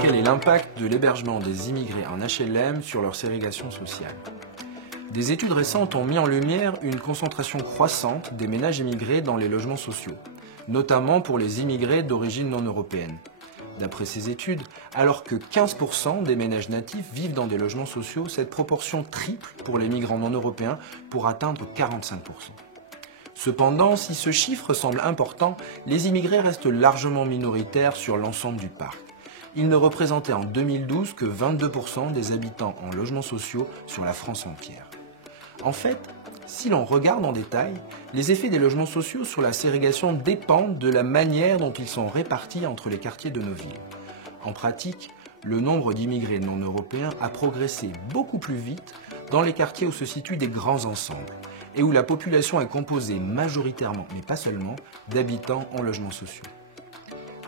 Quel est l'impact de l'hébergement des immigrés en HLM sur leur ségrégation sociale? Des études récentes ont mis en lumière une concentration croissante des ménages immigrés dans les logements sociaux, notamment pour les immigrés d'origine non européenne. D'après ces études, alors que 15% des ménages natifs vivent dans des logements sociaux, cette proportion triple pour les migrants non européens pour atteindre 45%. Cependant, si ce chiffre semble important, les immigrés restent largement minoritaires sur l'ensemble du parc. Ils ne représentaient en 2012 que 22% des habitants en logements sociaux sur la France entière. En fait, si l'on regarde en détail, les effets des logements sociaux sur la ségrégation dépendent de la manière dont ils sont répartis entre les quartiers de nos villes. En pratique, le nombre d'immigrés non européens a progressé beaucoup plus vite dans les quartiers où se situent des grands ensembles et où la population est composée majoritairement, mais pas seulement, d'habitants en logements sociaux.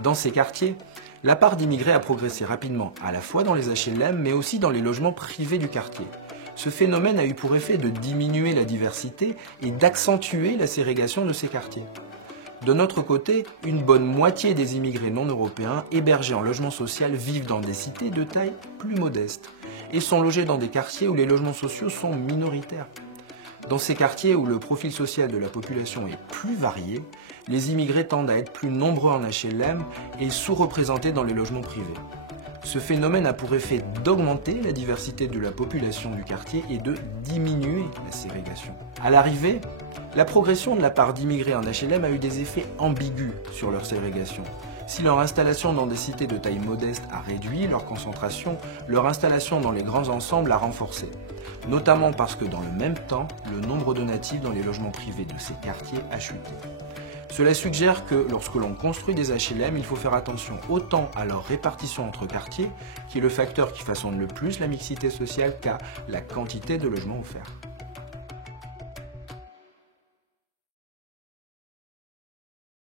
Dans ces quartiers, la part d'immigrés a progressé rapidement, à la fois dans les HLM, mais aussi dans les logements privés du quartier. Ce phénomène a eu pour effet de diminuer la diversité et d'accentuer la ségrégation de ces quartiers. De notre côté, une bonne moitié des immigrés non européens hébergés en logement social vivent dans des cités de taille plus modeste et sont logés dans des quartiers où les logements sociaux sont minoritaires. Dans ces quartiers où le profil social de la population est plus varié, les immigrés tendent à être plus nombreux en HLM et sous-représentés dans les logements privés. Ce phénomène a pour effet d'augmenter la diversité de la population du quartier et de diminuer la ségrégation. À l'arrivée, la progression de la part d'immigrés en HLM a eu des effets ambigus sur leur ségrégation. Si leur installation dans des cités de taille modeste a réduit leur concentration, leur installation dans les grands ensembles a renforcé. Notamment parce que dans le même temps, le nombre de natifs dans les logements privés de ces quartiers a chuté. Cela suggère que lorsque l'on construit des HLM, il faut faire attention autant à leur répartition entre quartiers, qui est le facteur qui façonne le plus la mixité sociale, qu'à la quantité de logements offerts.